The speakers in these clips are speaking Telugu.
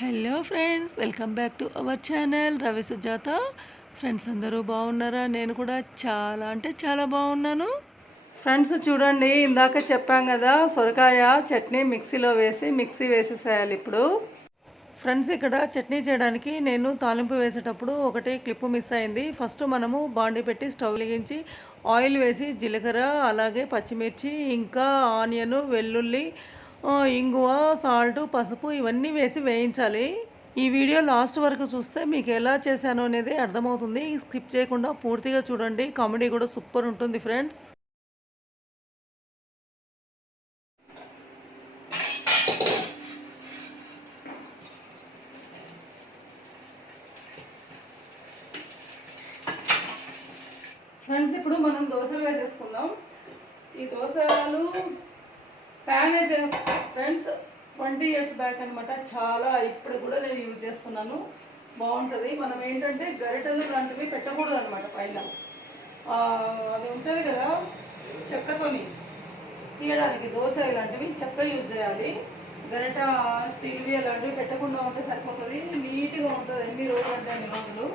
Hello friends, welcome back to our channel Ravi Sujatha. Friends అందరూ బాగున్నారా? నేను కూడా చాలా అంటే చాలా బాగున్నాను. ఫ్రెండ్స్ చూడండి, ఇందాక చెప్పాం కదా సొరకాయ చట్నీ మిక్సీలో వేసి మిక్సీ వేసేసేయాలి ఇప్పుడు. ఫ్రెండ్స్ ఇక్కడ చట్నీ చేయడానికి నేను తాలింపు వేసేటప్పుడు ఒకటి క్లిప్పు మిస్ అయింది. ఫస్ట్ మనము బాండి పెట్టి స్టవ్ వెలిగించి ఆయిల్ వేసి జీలకర్ర అలాగే పచ్చిమిర్చి ఇంకా ఆనియన్ వెల్లుల్లి ఇంగువ సాల్ట్ పసుపు ఇవన్నీ వేసి వేయించాలి. ఈ వీడియో లాస్ట్ వరకు చూస్తే మీకు ఎలా చేశాను అనేది అర్థమవుతుంది. స్కిప్ చేయకుండా పూర్తిగా చూడండి, కామెడీ కూడా సూపర్ ఉంటుంది ఫ్రెండ్స్. ఫ్రెండ్స్ ఇప్పుడు మనం దోశలు వేసేసుకుందాం. ఈ దోశలు ప్యాన్ అయితే ఫ్రెండ్స్ 20 years బ్యాక్ అనమాట. చాలా ఇప్పుడు కూడా నేను యూజ్ చేస్తున్నాను, బాగుంటుంది. మనం ఏంటంటే గరిటెలు లాంటివి పెట్టకూడదు అనమాట పైన. అది ఉంటుంది కదా చెక్కతోని తీయడానికి దోశ ఇలాంటివి చెక్క యూజ్ చేయాలి. గరిట స్టీల్వి అలాంటివి పెట్టకుండా ఉంటే సరిపోతుంది, నీట్గా ఉంటుంది. ఎన్ని రోజులు అంటే అన్ని రోజులు.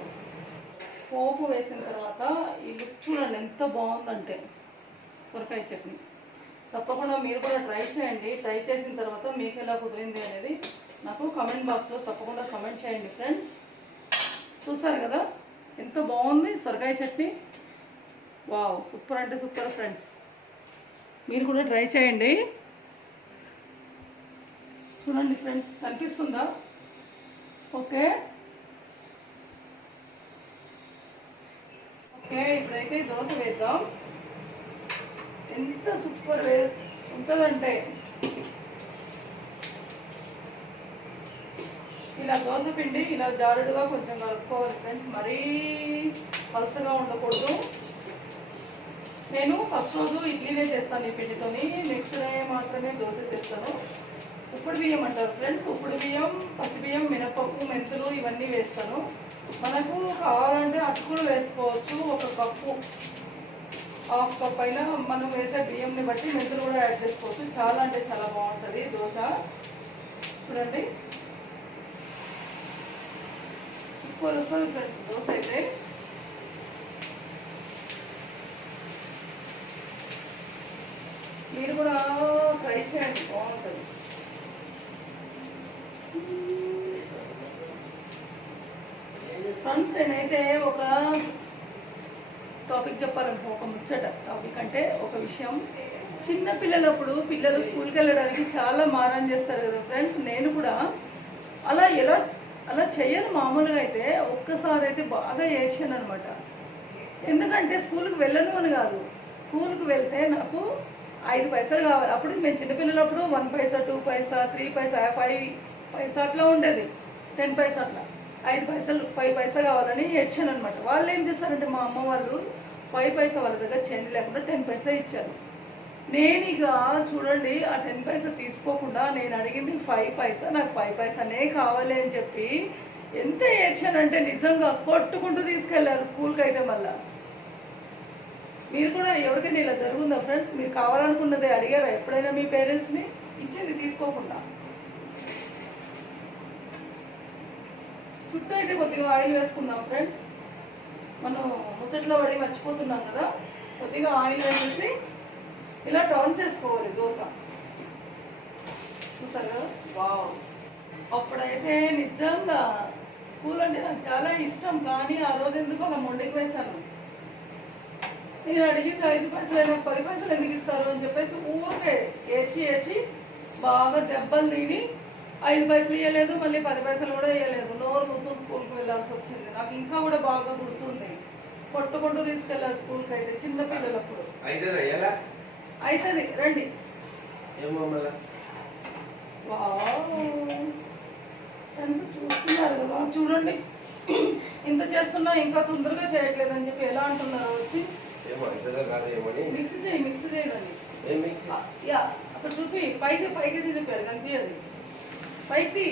పోపు వేసిన తర్వాత ఈ లుక్ చూడండి ఎంత బాగుందంటే సొరకాయ చట్నీ. తప్పకుండా మీరు కూడా ట్రై చేయండి. ట్రై చేసిన తర్వాత మీకు ఎలా కుదిరింది అనేది నాకు కామెంట్ బాక్స్లో తప్పకుండా కామెంట్ చేయండి ఫ్రెండ్స్. చూసారు కదా ఎంత బాగుంది సొరకాయ చట్నీ. వావ్, సూపర్ అంటే సూపర్ ఫ్రెండ్స్. మీరు కూడా ట్రై చేయండి. చూడండి ఫ్రెండ్స్, కనిపిస్తుందా? ఓకే ఓకే, ఇప్పుడైతే దోశ వేద్దాం. ఎంత సూపర్ ఉంటుందంటే ఇలా దోశ పిండి ఇలా జారుడుగా కొంచెం కలుపుకోవాలి ఫ్రెండ్స్, మరీ పలుసగా ఉండకూడదు. నేను ఫస్ట్ రోజు ఇడ్లీనే చేస్తాను ఈ పిండితోని, నెక్స్ట్ డే మాత్రమే దోశ చేస్తాను. ఉప్పుడు బియ్యం అంటారు ఫ్రెండ్స్. ఉప్పుడు బియ్యం, పచ్చి బియ్యం, మినపప్పు, మెంతులు ఇవన్నీ వేస్తాను. మనకు కావాలంటే అటుకులు వేసుకోవచ్చు. ఒక కప్పు హాఫ్ కప్ అయినా మనం వేసే బియ్యంని బట్టి మెంతులు కూడా యాడ్ చేసుకోవచ్చు. చాలా అంటే చాలా బాగుంటుంది దోశ. చూడండి సూపర్ వస్తుంది ఫ్రెండ్స్ దోశ అయితే. మీరు కూడా ట్రై చేయండి, బాగుంటుంది. ఫ్రెండ్స్ నేనైతే ఒక టాపిక్ చెప్పాలనుకో, ఒక ముచ్చట టాపిక్ అంటే ఒక విషయం. చిన్న పిల్లలప్పుడు పిల్లలు స్కూల్కి వెళ్ళడానికి చాలా మారం చేస్తారు కదా ఫ్రెండ్స్. నేను కూడా అలా చెయ్యను మామూలుగా. అయితే ఒక్కసారి అయితే బాగా ఏడ్చాను అనమాట. ఎందుకంటే స్కూల్కి వెళ్ళను అని కాదు, స్కూల్కి వెళ్తే నాకు 5 పైసలు కావాలి. అప్పుడు మేము చిన్నపిల్లలప్పుడు 1 పైసా 2 పైసా 3 పైసా 5 పైసా అట్లా ఉండేది. 10 పైసా అట్లా 5 పైసలు 5 పైసా కావాలని ఏడ్చాను అనమాట. వాళ్ళు ఏం చేస్తారంటే మా అమ్మ వాళ్ళు 5 పైసా వాళ్ళ దగ్గర చేంజ్ లేకుండా 10 పైసా ఇచ్చారు. నేను ఇక చూడండి ఆ 10 పైసా తీసుకోకుండా నేను అడిగింది 5 పైసా, నాకు 5 పైసానే కావాలి అని చెప్పి ఎంత ఏడ్చానంటే నిజంగా కొట్టుకుంటూ తీసుకెళ్లారు స్కూల్కి. అయితే మళ్ళా మీరు కూడా ఎవరికైనా ఇలా జరుగుందా ఫ్రెండ్స్? మీరు కావాలనుకున్నదే అడిగారా ఎప్పుడైనా మీ పేరెంట్స్ని? ఇచ్చింది తీసుకోకుండా. చుట్టూ అయితే కొద్దిగా ఆయిల్ వేసుకుందాం ఫ్రెండ్స్. మనం ముచ్చట్లో పడి మర్చిపోతున్నాం కదా. కొద్దిగా ఆయిల్ వేసేసి ఇలా టర్న్ చేసుకోవాలి దోశ. చూసారు కదా, వావ్. అప్పుడైతే నిజంగా స్కూల్ అంటే నాకు చాలా ఇష్టం, కానీ ఆ రోజు ఎందుకు ఒక మొండికి వేశాను. నేను అడిగింది 5 పైసలు, నాకు 10 పైసలు ఎందుకు ఇస్తారు అని చెప్పేసి ఊరికే ఏడ్చి బాగా దెబ్బలు తిని 5 పైసలు ఇవ్వలేదు, మళ్ళీ 10 పైసలు కూడా ఇవ్వలేదు. నోరు మూసుకొని స్కూల్కి వెళ్ళాల్సి వచ్చింది. నాకు ఇంకా కూడా బాగా గుర్తుంది. కొట్టుకుంటూ తీసుకెళ్ళాలి స్కూల్కి. అయితే చిన్న పిల్లలప్పుడు అవుతుంది. రండి. ఫ్రెండ్స్ చూస్తున్నారు కదా, చూడండి ఇంత చేస్తున్నా ఇంకా తొందరగా చేయట్లేదు అని చెప్పి ఎలా అంటున్నారు వచ్చి. మిక్స్ చేయదండి. యా అక్కడ చూపి పైకి చూపారు, కనిపించదు. పైకి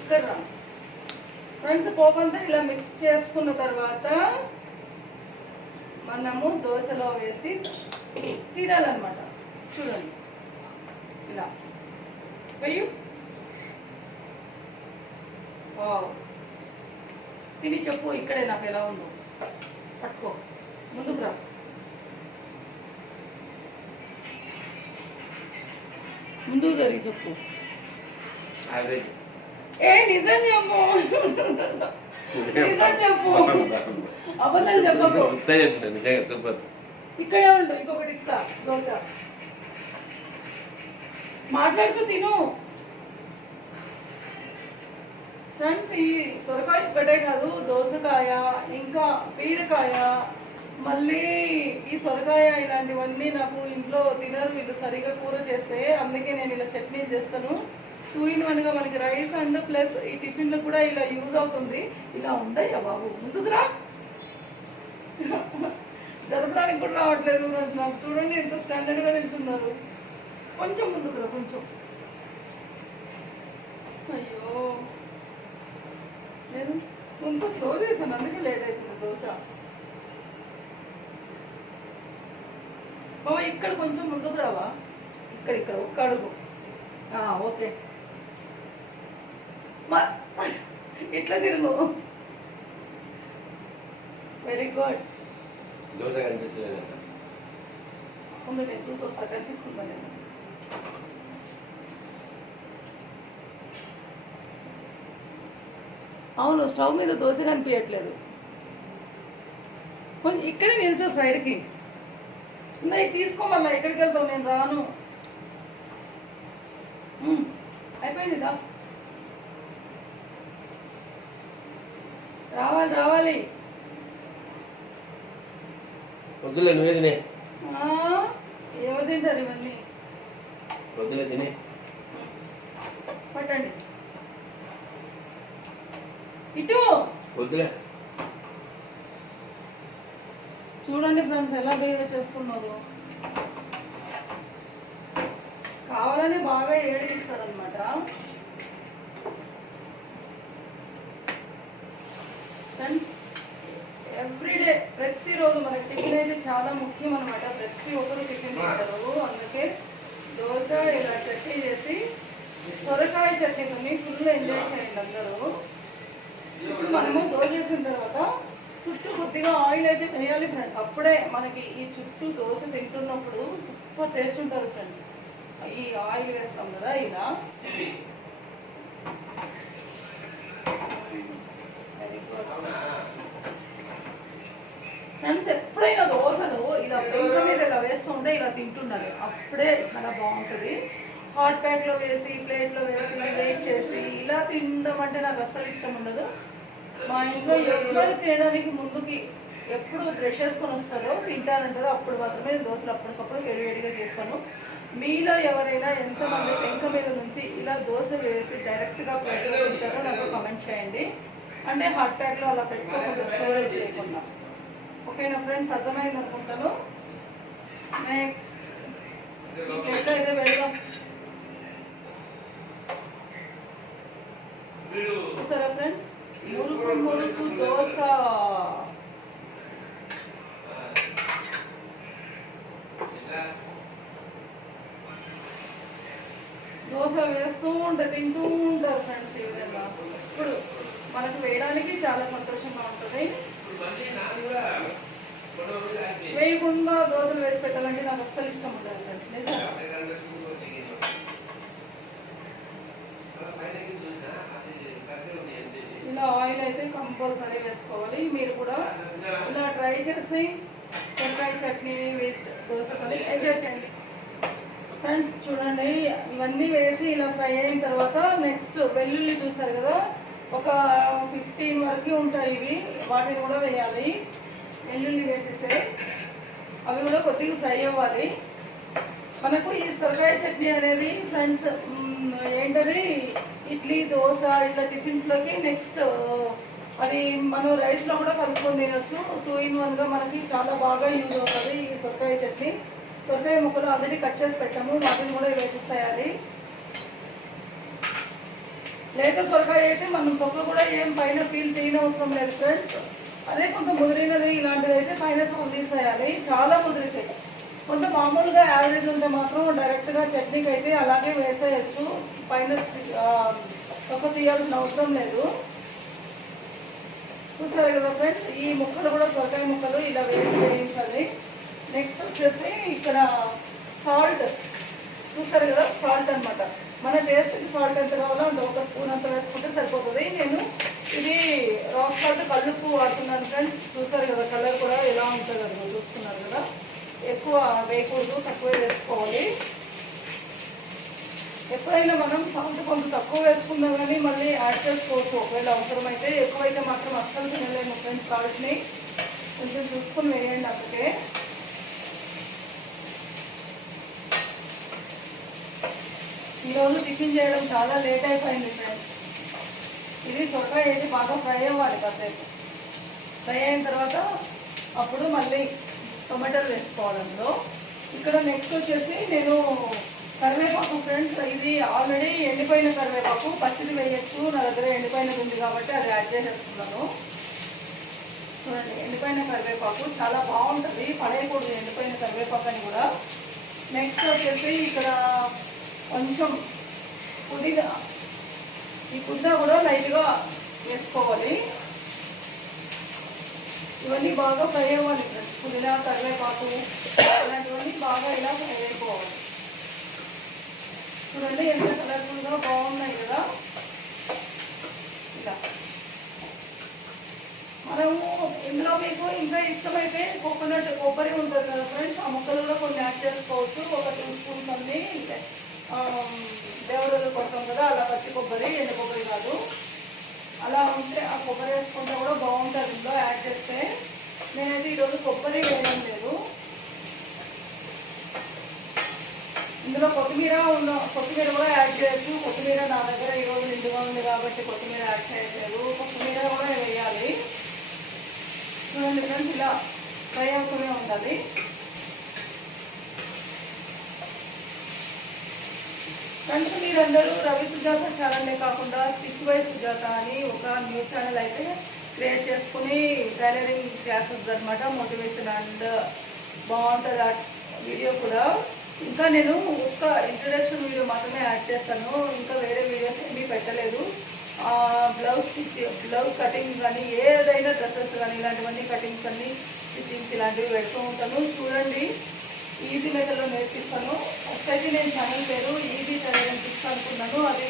ఇక్కడ ఫ్రెండ్స్ పోపంతా ఇలా మిక్స్ చేసుకున్న తర్వాత మనము దోశలో వేసి తినాలన్నమాట. చూడండి ఇలా వెయ్యి వావ్, తిని చెప్పు ఇక్కడే నాకు ఎలా ఉందో. పట్టుకో, ముందుకు రా. ముందుకు జరిగి చెప్పు. ఏ నిజం చెప్పు, నిజం చెప్పు, అబద్ధం చెప్పకు. ఇక్కడే ఉండు, ఇంకొకటి ఇస్తా దోశ. మాట్లాడుతూ తిను. ఫ్రెండ్స్, ఈ సొరకాయ ఒకటే కాదు, దోసకాయ, ఇంకా బీరకాయ, మళ్ళీ ఈ సొరకాయ, ఇలాంటివన్నీ నాకు ఇంట్లో తినరు వీళ్ళు సరిగా కూర చేస్తే. అందుకే నేను ఇలా చట్నీ చేస్తాను. 2 in 1 గా మనకి రైస్ అండ్ ప్లస్ ఈ టిఫిన్లో కూడా ఇలా యూజ్ అవుతుంది. ఇలా ఉండయ్యా బాబు, ముందుకురా. జరపడానికి కూడా రావట్లేదు నాకు. చూడండి ఎంత స్టాండర్డ్గా నిల్చున్నారు. కొంచెం ముందుకురా, కొంచెం. అయ్యో, నేను కొంత స్లో చేశాను, అందుకే లేట్ అవుతుంది దోశ. బాబా ఇక్కడ కొంచెం ముందుకు రావా, ఇక్కడ ఒక్క అడుగు. ఓకే, ఇట్లా తిరుగు. Very good. దోశ కనిపిస్తుంది. నేను చూసి వస్తా, కనిపిస్తుందా నేను. అవును, స్టవ్ మీద దోశ కనిపించట్లేదు. కొంచెం ఇక్కడే నిల్చో సైడ్కి. ఉన్నాయి తీసుకోమల్లా, ఎక్కడికి వెళ్తావు, నేను రాను. అయిపోయిందిదా, రావాలి. వద్దులే, నువ్వే తినే. ఏమో తింటారు ఇవన్నీ. వద్దులే, తినే. పట్టండి ఇటు. వద్దులే. చూడండి ఫ్రెండ్స్ ఎలా బిహేవ్ చేస్తున్నారు. కావాలని బాగా ఏడిపిస్తారనమాట. ఫ్రెండ్స్, ఎవ్రీడే, ప్రతిరోజు మనకి టిఫిన్ అయితే చాలా ముఖ్యం అనమాట. ప్రతి ఒక్కరు టిఫిన్ తింటారు. అందుకే దోశ ఇలా చట్నీ చేసి, సొరకాయ చట్నీని ఫుల్ ఎంజాయ్ చేయండి అందరూ. ఇప్పుడు మనము దోశ చేసిన తర్వాత చుట్టూ కొద్దిగా ఆయిల్ అయితే వేయాలి ఫ్రెండ్స్. అప్పుడే మనకి ఈ చుట్టూ దోశ తింటున్నప్పుడు సూపర్ టేస్ట్ ఉంటుంది ఫ్రెండ్స్. ఈ ఆయిల్ వేస్తాం కదా ఇలా. Very good friends. ఎప్పుడైనా దోశలు ఇలా పెంక మీద ఇలా వేస్తూ ఉంటే ఇలా తింటున్నారు, అప్పుడే చాలా బాగుంటుంది. హాట్ ప్యాక్లో వేసి, ప్లేట్లో వేసి, వెయిట్ చేసి ఇలా తినడం అంటే నాకు అస్సలు ఇష్టం ఉండదు. మా ఇంట్లో ఎవరు తినడానికి ముందుకి ఎప్పుడు బ్రష్ చేసుకొని వస్తారో, తింటారంటారో అప్పుడు మాత్రమే దోశలు అప్పటికప్పుడు వేడివేడిగా చేస్తాను. మీలో ఎవరైనా ఎంతమంది పెంక మీద నుంచి ఇలా దోశ వేసి డైరెక్ట్గా ప్లేట్లో తింటారో నాకు కామెంట్ చేయండి. అంటే హాట్ ప్యాక్లో అలా పెట్టుకోకుండా స్టోరేజ్ చేయకుండా. ఓకేనా ఫ్రెండ్స్, అర్థమైంది అనుకుంటాను. నెక్స్ట్ ఈ ప్లేట్లో అయితే వెళ్దాం. చూసారా ఫ్రెండ్స్, మురుకు దోశ. దోశ వేస్తూ ఉంటే తింటూ ఉంటారు ఫ్రెండ్స్. ఈ విధంగా ఇప్పుడు మనకు వేయడానికి చాలా సంతోషంగా ఉంటుంది. వేయకుండా దోశలు వేసి పెట్టాలంటే నాకు అస్సలు ఇష్టం ఉండదు ఫ్రెండ్స్. ఇలా ఆయిల్ అయితే కంపల్సరీ వేసుకోవాలి. మీరు కూడా ఇలా ట్రై చేసి సొరకాయ చట్నీ విత్ దోశతో ఎంజాయ్ చేయండి ఫ్రెండ్స్. చూడండి, ఇవన్నీ వేసి ఇలా ఫ్రై అయిన తర్వాత నెక్స్ట్ వెల్లుల్లి చూసారు కదా, ఒక 15 వరకు ఉంటాయి ఇవి, వాటిని కూడా వేయాలి. వెల్లుల్లి వేసేసే అవి కూడా కొద్దిగా ఫ్రై అవ్వాలి. మనకు ఈ సొరకాయ చట్నీ అనేది ఫ్రెండ్స్ ఏంటది, ఇడ్లీ, దోశ ఇట్లా టిఫిన్స్లోకి నెక్స్ట్ అది మనం రైస్లో కూడా కలుపుకొని తినచ్చు. 2 in 1 గా మనకి చాలా బాగా యూజ్ అవుతుంది ఈ సొరకాయ చట్నీ. సొరకాయ ముక్కలు ఆల్రెడీ కట్ చేసి పెట్టాము, వాటిని కూడా వేసేసేయాలి. లేత సొరకాయ అయితే మనం తొక్క కూడా ఏం పైన పీల్ తీయనవసరం లేదు ఫ్రెండ్స్. అదే కొంత ముదిరినది ఇలాంటిది అయితే పైన తోలు తీసేయాలి. చాలా ముదిరితాయి. కొంత మామూలుగా యావరేజ్ ఉంటే మాత్రం డైరెక్ట్గా చట్నీకి అయితే అలాగే వేసేయచ్చు, పైన తొక్క తీయాల్సిన అవసరం లేదు. చూసారు కదా ఫ్రెండ్స్, ఈ ముక్కలు కూడా సొరకాయ ముక్కలు ఇలా వేయించాలి. నెక్స్ట్ వచ్చేసి ఇక్కడ సాల్ట్, చూసారు కదా సాల్ట్ అనమాట. మన టేస్ట్కి సాల్ట్ ఎంత కావాలో అంత ఒక స్పూన్ అంత వేసుకుంటే సరిపోతుంది. నేను ఇది రాక్ సాల్ట్ కల్లుప్పు వాడుతున్నాను ఫ్రెండ్స్. చూసారు కదా కలర్ కూడా ఎలా ఉంటుంది కదా, చూస్తున్నారు కదా. ఎక్కువ వేయకూడదు, తక్కువే వేసుకోవాలి. ఎప్పుడైనా మనం సాల్ట్ కొంచెం తక్కువ వేసుకుందాం కానీ మళ్ళీ యాడ్ చేసుకోవచ్చు ఒకవేళ అవసరమైతే. ఎక్కువైతే మాత్రం అస్సలు తినలేము ఫ్రెండ్స్ సాల్ట్ని. కొంచెం చూసుకొని వేయండి అప్పటికే. ఈరోజు టిఫిన్ చేయడం చాలా లేట్ అయిపోయింది ఫ్రెండ్స్. ఇది సొరకాయ వేసి బాగా ఫ్రై అవ్వాలి కాసేపు. ఫ్రై అయిన తర్వాత అప్పుడు మళ్ళీ టొమాటోలు వేసుకోవాలి అందులో. ఇక్కడ నెక్స్ట్ వచ్చేసి నేను కరివేపాకు ఫ్రెండ్స్, ఇది ఆల్రెడీ ఎండిపోయిన కరివేపాకు, పచ్చిది వేయచ్చు. నా దగ్గర ఎండిపోయినది ఉంది కాబట్టి అది యాడ్ చేసేస్తున్నాను. చూడండి ఎండిపోయిన కరివేపాకు చాలా బాగుంటుంది, పడేయకూడదు ఎండిపోయిన కరివేపాకు అని కూడా. నెక్స్ట్ వచ్చేసి ఇక్కడ కొంచెం పుదీనా, ఈ పుదీనా కూడా లైట్గా వేసుకోవాలి. ఇవన్నీ బాగా ఫ్రై అవ్వాలి ఫ్రెండ్స్. పుదీనా, కరివేపాకు అలాంటివన్నీ బాగా ఇలా ఫ్రై అయిపోవాలి. చూడండి ఎంత కలర్ఫుల్గా బాగున్నాయి కదా. ఇలా మనము ఇందులో మీకు ఇంకా ఇష్టమైతే కొబ్బరి ఉంటుంది కదా ఫ్రెండ్స్, ఆ ముక్కలు కూడా కొన్ని యాడ్ చేసుకోవచ్చు. ఒక 2 స్పూన్స్ అన్ని దేవుడు కొడతాం కదా, అలా పచ్చి కొబ్బరి, ఎండు కొబ్బరి కాదు, అలా ఉంటే ఆ కొబ్బరి వేసుకుంటే కూడా బాగుంటుంది ఇందులో యాడ్ చేస్తే. నేనైతే ఈరోజు కొబ్బరి వేయడం లేదు. ఇందులో కొత్తిమీర కూడా యాడ్ చేయొచ్చు. కొత్తిమీర నా దగ్గర ఈరోజు నిండుగా ఉంది కాబట్టి కొత్తిమీర యాడ్ చేయట్లేదు. కొత్తిమీర కూడా వేయాలి. చూడండి ఫ్రెండ్స్, ఇలా ఫ్రై అవుతూనే ఉండాలి. ఫ్రెండ్స్, మీరందరూ రవి సుజాత ఛానల్నే కాకుండా స్టిచ్ బై సుజాత అని ఒక న్యూస్ ఛానల్ అయితే క్రియేట్ చేసుకుని టైలరింగ్ క్లాసెస్ అనమాట, మోటివేషన్ అండ్ బాగుంటుంది ఆ వీడియో కూడా. ఇంకా నేను ఒక్క ఇంట్రడక్షన్ వీడియో మాత్రమే యాడ్ చేస్తాను, ఇంకా వేరే వీడియోస్ ఏమీ పెట్టలేదు. బ్లౌజ్ కటింగ్ కానీ ఏదైనా డ్రెస్సెస్ కానీ ఇలాంటివన్నీ కటింగ్స్ అన్నీ స్టిచ్చింగ్స్ ఇలాంటివి పెడుతూ ఉంటాను. చూడండి, ఈజీ మెథడ్లో నేర్పిస్తాను. ఫస్ట్ అయితే నేను ఛానల్ పేరు ఈజీ టైలరింగ్ టిప్స్ అనుకున్నాను, అది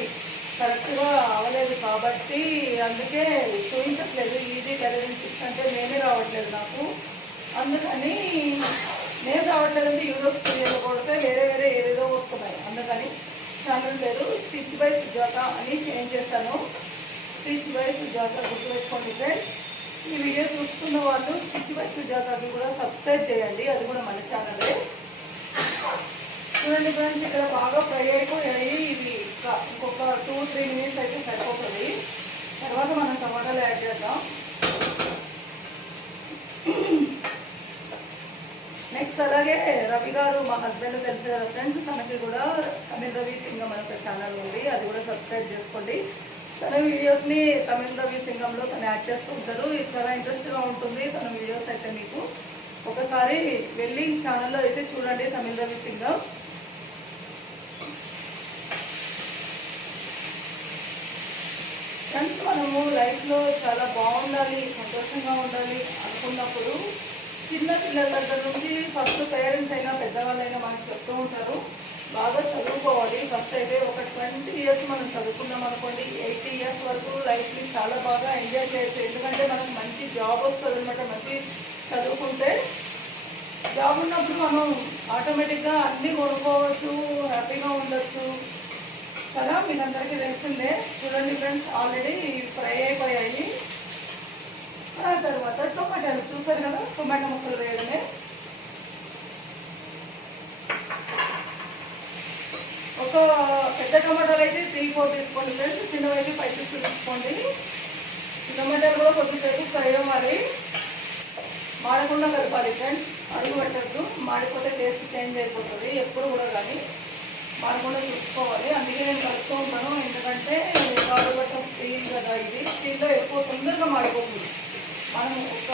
కరెక్ట్గా అవ్వలేదు కాబట్టి అందుకే చూపించట్లేదు. ఈజీ టైలరింగ్ టిప్స్ అంటే నేనే రావట్లేదు నాకు, అందుకని నేను రావట్లేదంటే యూట్యూబ్ స్టూడియోలో కొడితే వేరే ఏదేదో వస్తున్నాయి. అందుకని ఛానల్ పేరు స్టిచ్ బై సుజాత అని చేంజ్ చేశాను. స్టిచ్ బై సుజాత గుర్తుపెట్టుకోండి ఫ్రెండ్స్. ఈ వీడియో చూస్తున్న వాళ్ళు స్టిచ్ బై సుజాతకి కూడా సబ్స్క్రైబ్ చేయండి, అది కూడా మన ఛానలే. చూడండి ఫ్రెండ్స్, ఇక్కడ బాగా ఫ్రై అయిపోయాయి. ఇవి ఇంకొక 2-3 మినిట్స్ అయితే సరిపోతుంది. తర్వాత మనం టమాటాలు యాడ్ చేద్దాం. నెక్స్ట్ అలాగే రవి గారు, మా హస్బెండ్ తెలుసు కదా ఫ్రెండ్స్, తనకి కూడా తమిళ రవి సింగం అనే ఒక ఛానల్ ఉంది, అది కూడా సబ్స్క్రైబ్ చేసుకోండి. తన వీడియోస్ని తమిళ రవి సింగంలో తను యాడ్ చేస్తూ ఉంటారు. ఇది చాలా ఇంట్రెస్ట్గా ఉంటుంది తన వీడియోస్ అయితే. మీకు ఒకసారి వెళ్ళి ఛానల్లో అయితే చూడండి, తమిళ రవి సింగం. ఫ్రెండ్స్, మనము లైఫ్లో చాలా బాగుండాలి, సంతోషంగా ఉండాలి అనుకున్నప్పుడు చిన్న పిల్లల దగ్గర నుంచి ఫస్ట్ పేరెంట్స్ అయినా పెద్దవాళ్ళైనా మనకు చెప్తూ ఉంటారు, బాగా చదువుకోవాలి. ఫస్ట్ అయితే ఒక 20 ఇయర్స్ మనం చదువుకున్నాం అనుకోండి, 80 ఇయర్స్ వరకు లైఫ్ని చాలా బాగా ఎంజాయ్ చేయొచ్చు. ఎందుకంటే మనకు మంచి జాబ్ వస్తుంది అనమాట. మంచి చదువుకుంటే జాబ్ ఉన్నప్పుడు మనం ఆటోమేటిక్గా అన్నీ కొనుక్కోవచ్చు, హ్యాపీగా ఉండొచ్చు కదా. మీకు అందరికీ తెలిసిందే. చూడండి ఫ్రెండ్స్, ఆల్రెడీ ఫ్రై అయిపోయాయి. ఆ తర్వాత టొమాటోలు చూసారు కదా, టొమాటో ముక్కలు వేయడమే. ఒక పెద్ద టమాటాలు అయితే 3-4 తీసుకోండి ఫ్రెండ్స్, చిన్నవైతే 5-6 తీసుకోండి. టమాటాలు కూడా కొద్దిసేపు ఫ్రై అవ్వాలి, మాడకుండా కలపాలి ఫ్రెండ్స్. అడుగు పెట్టద్దు, మాడిపోతే టేస్ట్ చేంజ్ అయిపోతుంది ఎప్పుడు కూడా. కానీ మాడకుండా చూసుకోవాలి, అందుకే నేను కలుపుతూ ఉంటాను. ఎందుకంటే కాలు పట్టడం స్టీల్ కదా, ఇది స్టీల్లో ఎక్కువ తొందరగా మాడిపోతుంది. మనం ఒక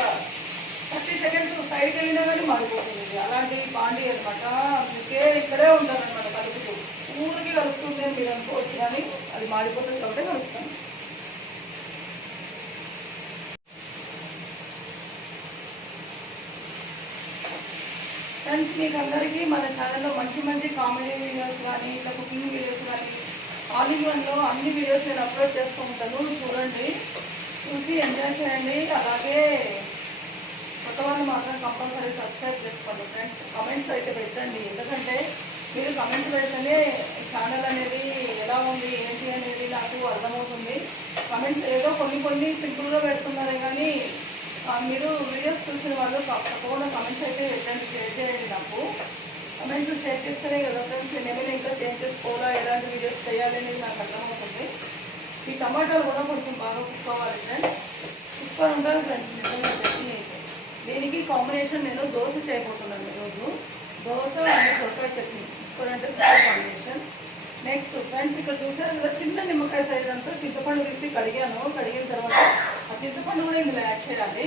30 సెకండ్స్ సైడ్కి వెళ్ళినా కానీ మాడిపోతుంది. అలాంటి బాండీ అనమాట, అందుకే ఇక్కడే ఉంటాను అనమాట కలుపుతూ. ఊరికి కలుపుతుంది అని మీరు అనుకోవచ్చు, కానీ అది మాడిపోతుంది కాబట్టి కలుపుతాను. ఫ్రెండ్స్ మీకు అందరికీ మన ఛానల్లో మంచి మంచి కామెడీ వీడియోస్ కానీ ఇట్లా కుకింగ్ వీడియోస్ కానీ ఆల్ ఇన్ వన్లో అన్ని వీడియోస్ నేను అప్లోడ్ చేస్తూ ఉంటాను. చూడండి, చూసి ఎంజాయ్ చేయండి. అలాగే కొత్త వాళ్ళు మాత్రం కంపల్సరీ సబ్స్క్రైబ్ చేసుకోండి ఫ్రెండ్స్. కమెంట్స్ అయితే పెట్టండి, ఎందుకంటే మీరు కమెంట్స్ పెడితేనే ఛానల్ అనేది ఎలా ఉంది ఏంటి అనేది నాకు అర్థమవుతుంది. కమెంట్స్ ఏదో కొన్ని సింపుల్గా పెడుతున్నారే కానీ మీరు వీడియోస్ చూసిన వాళ్ళు తప్పకుండా కమెంట్స్ అయితే పెట్టండి, షేర్ చేయండి. నాకు కమెంట్స్ షేర్ చేస్తేనే కదా ఫ్రెండ్స్ నేను ఇంకా చేంజ్ చేసుకోవాలా, ఎలాంటి వీడియోస్ చేయాలి అనేది నాకు అర్థమవుతుంది. ఈ టమాటాలు కూడా కొంచెం బాగా కుక్ అవ్వాలి ఫ్రెండ్స్. సూపర్ ఉంటుంది ఫ్రెండ్స్ నిజంగా చట్నీ అయితే. దీనికి కాంబినేషన్ నేను దోశ చేయబోతున్నాను ఈరోజు. దోశ అండ్ సొరకాయ చట్నీ సూపర్ అంటే సూపర్ కాంబినేషన్. నెక్స్ట్ ఫ్రెండ్స్ ఇక్కడ చూసారు కదా, చిన్న నిమ్మకాయ సైజ్ అంతా చింతపండు తీసి కడిగాను. కడిగిన తర్వాత ఆ చింతపండు కూడా ఇందులో యాడ్ చేయాలి.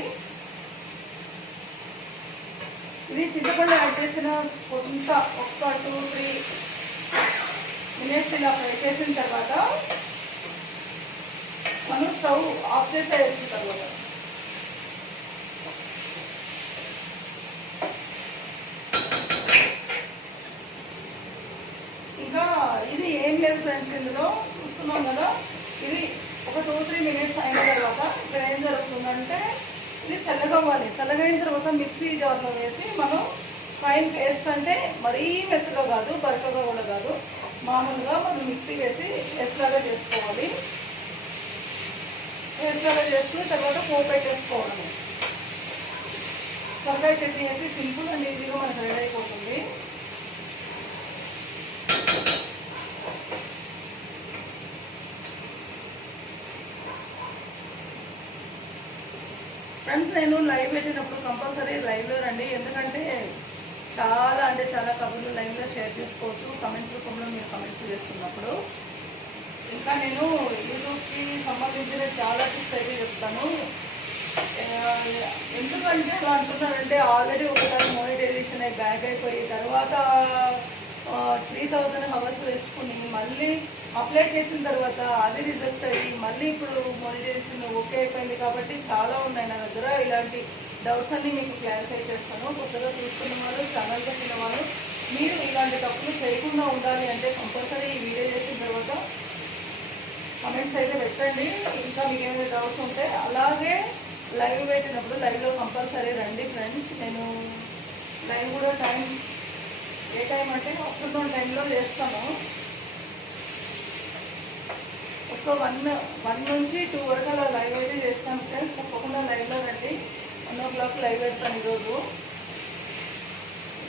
ఇది చింతపండు యాడ్ చేసిన కొంత ఒక 2-3 మినిట్స్ ఇలా ఫ్రై చేసిన తర్వాత మనం స్టవ్ ఆఫ్ చేసేసిన తర్వాత ఇంకా ఇది ఏం లేదు ఫ్రెండ్స్, ఇందులో చూస్తున్నాం కదా, ఇది ఒక 2-3 మినిట్స్ అయిన తర్వాత ఇక్కడ ఏం జరుగుతుందంటే ఇది చల్లగవ్వాలి. చల్లగైన తర్వాత మిక్సీ జార్లో వేసి మనం ఫైన్ పేస్ట్, అంటే మరీ మెత్తగా కాదు బరకగా కూడా కాదు, మామూలుగా మనం మిక్సీ వేసి పేస్ట్ లాగా చేసుకోవాలి. పేస్ట్ లాగా చేసుకుని తర్వాత పోపు పెట్టేసుకోవడము. సొరకాయ చట్నీ అయితే సింపుల్ అండ్ ఈజీగా మనకు రెడీ అయిపోతుంది. ఫ్రెండ్స్ నేను లైవ్ పెట్టినప్పుడు కంపల్సరీ లైవ్లో రండి, ఎందుకంటే చాలా అంటే చాలా కబుర్లు లైవ్లో షేర్ చేసుకోవచ్చు కమెంట్స్ రూపంలో మీరు కమెంట్స్ చేస్తున్నప్పుడు. ఇంకా నేను యూట్యూబ్కి సంబంధించిన చాలా టిప్స్ అయితే చెప్తాను. ఎందుకంటే అలా అంటున్నానంటే ఆల్రెడీ ఒకసారి మోనిటైజేషన్ బ్యాక్ అయిపోయి తర్వాత 3000 అవర్స్ వేసుకుని మళ్ళీ అప్లై చేసిన తర్వాత అది రిజెక్ట్ అయ్యి మళ్ళీ ఇప్పుడు మోనిటైజేషన్ ఓకే అయిపోయింది. కాబట్టి చాలా ఉన్నాయి నా దగ్గర. ఇలాంటి డౌట్స్ అన్నీ మీకు క్లారిఫై చేస్తాను. కొత్తగా చూస్తున్న వాళ్ళు, ఛానల్ పెట్టిన వాళ్ళు, మీరు ఇలాంటి తప్పులు చేయకుండా ఉండాలి అంటే కంపల్సరీ ఈ వీడియో చేసిన తర్వాత కమెంట్స్ అయితే పెట్టండి. ఇంకా మీకు ఏమైనా డౌట్స్ ఉంటే అలాగే లైవ్ పెట్టినప్పుడు లైవ్లో కంపల్సరీ రండి ఫ్రెండ్స్. నేను లైవ్ కూడా ఏ టైం అంటే ఆఫ్టర్నూన్ టైంలో చేస్తాను. ఒక 1 నుంచి 2 వరకు అలా లైవ్ అయితే చేస్తాను ఫ్రెండ్స్. తప్పకుండా లైవ్లో రండి. 1 o'clock లైవ్ పెడతాను ఈరోజు.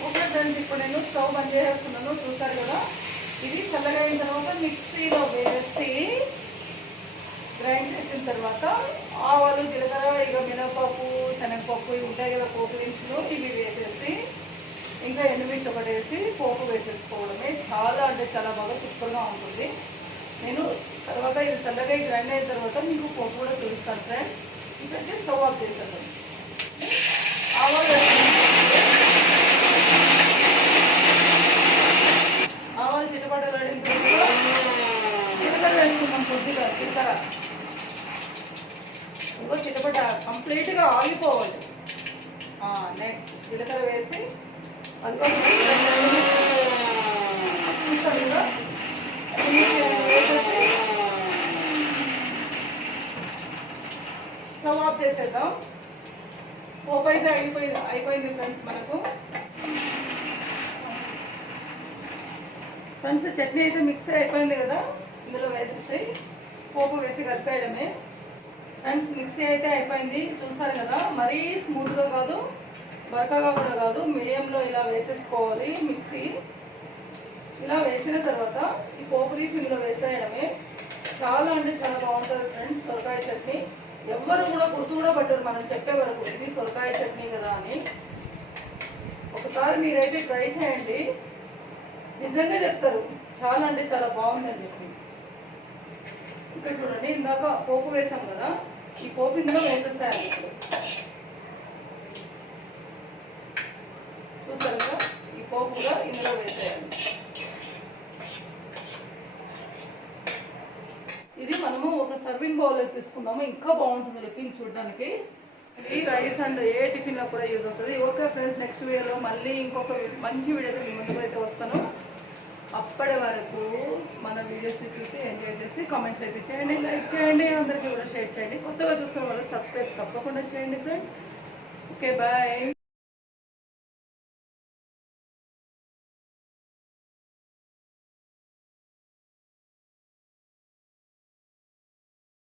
ఓకే ఫ్రెండ్స్, ఇప్పుడు నేను స్టవ్ బంద్ చేస్తున్నాను. చూసారు కదా, ఇది చల్లగా అయిన తర్వాత మిక్సీలో వేసి గ్రైండ్ చేసిన తర్వాత ఆవాలు, జీలకర్ర, ఇక మినపప్పు, శనగపప్పు ఇవి ఉంటాయి కదా పోపు దినుసులు, ఇవి వేసేసి ఇంకా ఎండుమిర్చి ఒకటి వేసి పోపు వేసేసుకోవడమే. చాలా అంటే చాలా బాగా సూపర్గా ఉంటుంది. నేను తర్వాత ఇది చల్లగా గ్రైండ్ అయిన తర్వాత మీకు పోపు కూడా చూపిస్తాను ఫ్రెండ్స్. ఇప్పుడైతే స్టవ్ ఆఫ్ చేస్తాను. ఆవాలు చిటపటలు ఆడిన తర్వాత జీలకర్ర వేసుకున్నాం. కొద్దిగా జీలకర్ర ఇంకో చిటపట కంప్లీట్గా ఆగిపోవాలి. నెక్స్ట్ జీలకర్ర వేసి అందులో స్టవ్ ఆఫ్ చేసేద్దాం. పోపు అయితే అయిపోయింది ఫ్రెండ్స్ మనకు. ఫ్రెండ్స్ చట్నీ అయితే మిక్స్ అయిపోయింది కదా, ఇందులో వేసేసి పోపు వేసి కలిపేయడమే. ఫ్రెండ్స్ మిక్సీ అయితే అయిపోయింది. చూసారు కదా, మరీ స్మూత్గా కాదు బరకగా కూడా కాదు, మీడియంలో ఇలా వేసేసుకోవాలి. మిక్సీ ఇలా వేసిన తర్వాత ఈ పోపు తీసి ఇందులో వేసేయడమే. చాలా అంటే చాలా బాగుంటుంది ఫ్రెండ్స్ సొరకాయ చట్నీ. ఎవ్వరు కూడా గుర్తు కూడా పట్టరు మనం చెప్పే వరకు ఇది సొరకాయ చట్నీ కదా అని. ఒకసారి మీరైతే ట్రై చేయండి, నిజంగా చెప్తారు చాలా అంటే చాలా బాగుందని చెప్పి. ఇక్కడ చూడండి, ఇందాక పోపు వేసాం కదా, ఈ పోపు ఇందులో వేసేసాను. చూసారు కదా, ఈ పోపు కూడా ఇందులో వేసేయాలి. ఇది మనము ఒక సర్వింగ్ బౌల్లో తీసుకుందాము, ఇంకా బాగుంటుంది లుకింగ్ చూడడానికి. ఇది రైస్ అండ్ ఏ టిఫిన్లో కూడా యూజ్ అవుతుంది. ఓకే ఫ్రెండ్స్, నెక్స్ట్ వీడియోలో మళ్ళీ ఇంకొక మంచి వీడియోతో మీ ముందుకు అయితే వస్తాను. అప్పటి వరకు మన వీడియోస్ చూసి ఎంజాయ్ చేసి కామెంట్స్ అయితే చేయండి, లైక్ చేయండి, అందరికీ కూడా షేర్ చేయండి. కొత్తగా చూస్తున్న వాళ్ళు సబ్స్క్రైబ్ తప్పకుండా చేయండి ఫ్రెండ్స్. Okay bye.